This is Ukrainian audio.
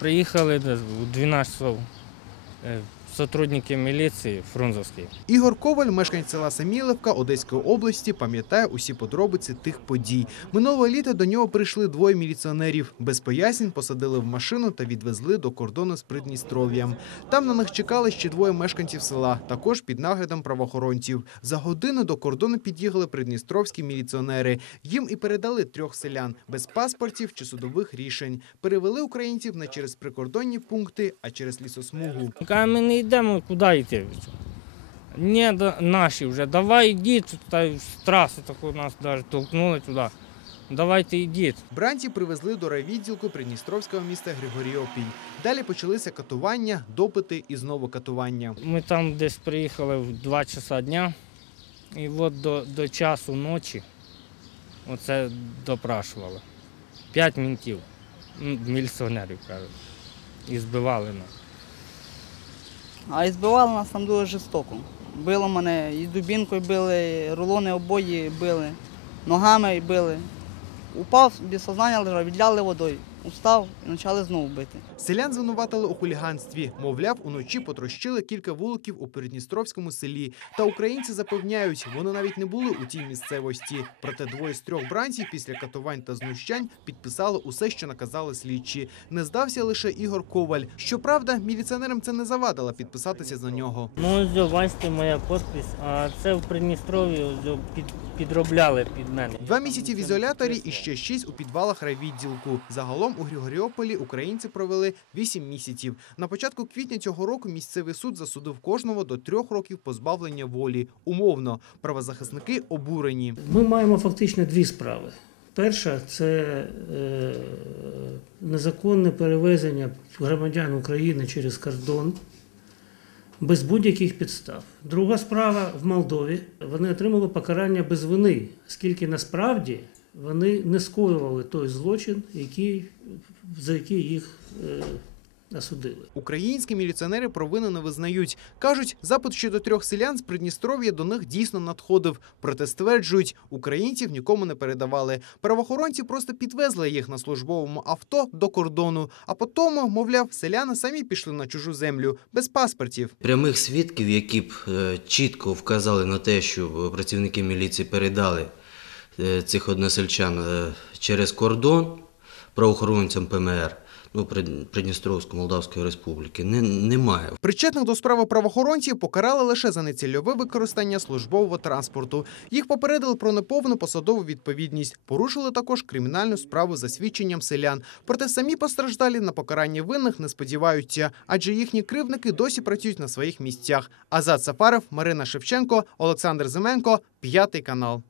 Приїхали у 12 часов. Е, сотрудники міліції Фрунзовської. Ігор Коваль, мешканець села Самілівка Одеської області, пам'ятає усі подробиці тих подій. Минулого літа до нього прийшли двоє міліціонерів. Без пояснень посадили в машину та відвезли до кордону з Придністров'ям. Там на них чекали ще двоє мешканців села, також під наглядом правоохоронців. За годину до кордону під'їхали придністровські міліціонери. Їм і передали трьох селян без паспортів чи судових рішень. Перевели українців не через прикордонні пункти, а через лісосмугу. Не йдемо, куди йти? Ні, наші вже, давай йдіть, та з траси таку нас навіть толкнули туди. Давайте йдіть. Бранців привезли до райвідділку Придністровського міста Григоріопіль. Далі почалися катування, допити і знову катування. Ми там десь приїхали в 2 часа дня, і от до, до часу ночі оце допрашували. П'ять мінтів, міліціонерів кажуть, і збивали нас. А і збивали нас там дуже жорстоко. Били мене і дубінкою били, і рулони обої били, ногами били. Упав, без сознання лежав, відляли водою. Устав і почали знову бити. Селян звинуватили у хуліганстві. Мовляв, уночі потрощили кілька вуликів у Придністровському селі. Та українці запевняють, вони навіть не були у тій місцевості. Проте двоє з трьох бранців після катувань та знущань підписали усе, що наказали слідчі. Не здався лише Ігор Коваль. Щоправда, міліціонерам це не завадило підписатися за нього. Ну, ось, бачите, моя підпис, а це в Придністров'ї ось, під, підробляли під мене. Два місяці в ізоляторі і ще шість у підвалах райвідділку. Загалом у Григоріополі українці провели вісім місяців. На початку квітня цього року місцевий суд засудив кожного до трьох років позбавлення волі. Умовно, правозахисники обурені. Ми маємо фактично дві справи. Перша це е, незаконне перевезення громадян України через кордон без будь-яких підстав. Друга справа в Молдові. Вони отримали покарання без вини, оскільки насправді вони не скоювали той злочин, який, за який їх осудили. Українські міліціонери провини не визнають. Кажуть, запит щодо трьох селян з Придністров'я до них дійсно надходив. Проте стверджують, українців нікому не передавали. Правоохоронці просто підвезли їх на службовому авто до кордону. А потім, мовляв, селяни самі пішли на чужу землю без паспортів. Прямих свідків, які б е, чітко вказали на те, що працівники міліції передали е, цих односельчан е, через кордон правоохоронцям ПМР, ну, Прид- Придністровської Молдавської Республіки, не, немає. Причетних до справи правоохоронців покарали лише за нецільове використання службового транспорту. Їх попередили про неповну посадову відповідність. Порушили також кримінальну справу за свідченням селян. Проте самі постраждалі на покарання винних не сподіваються, адже їхні кривники досі працюють на своїх місцях. Азат Сафаров, Марина Шевченко, Олександр Зименко, п'ятий канал.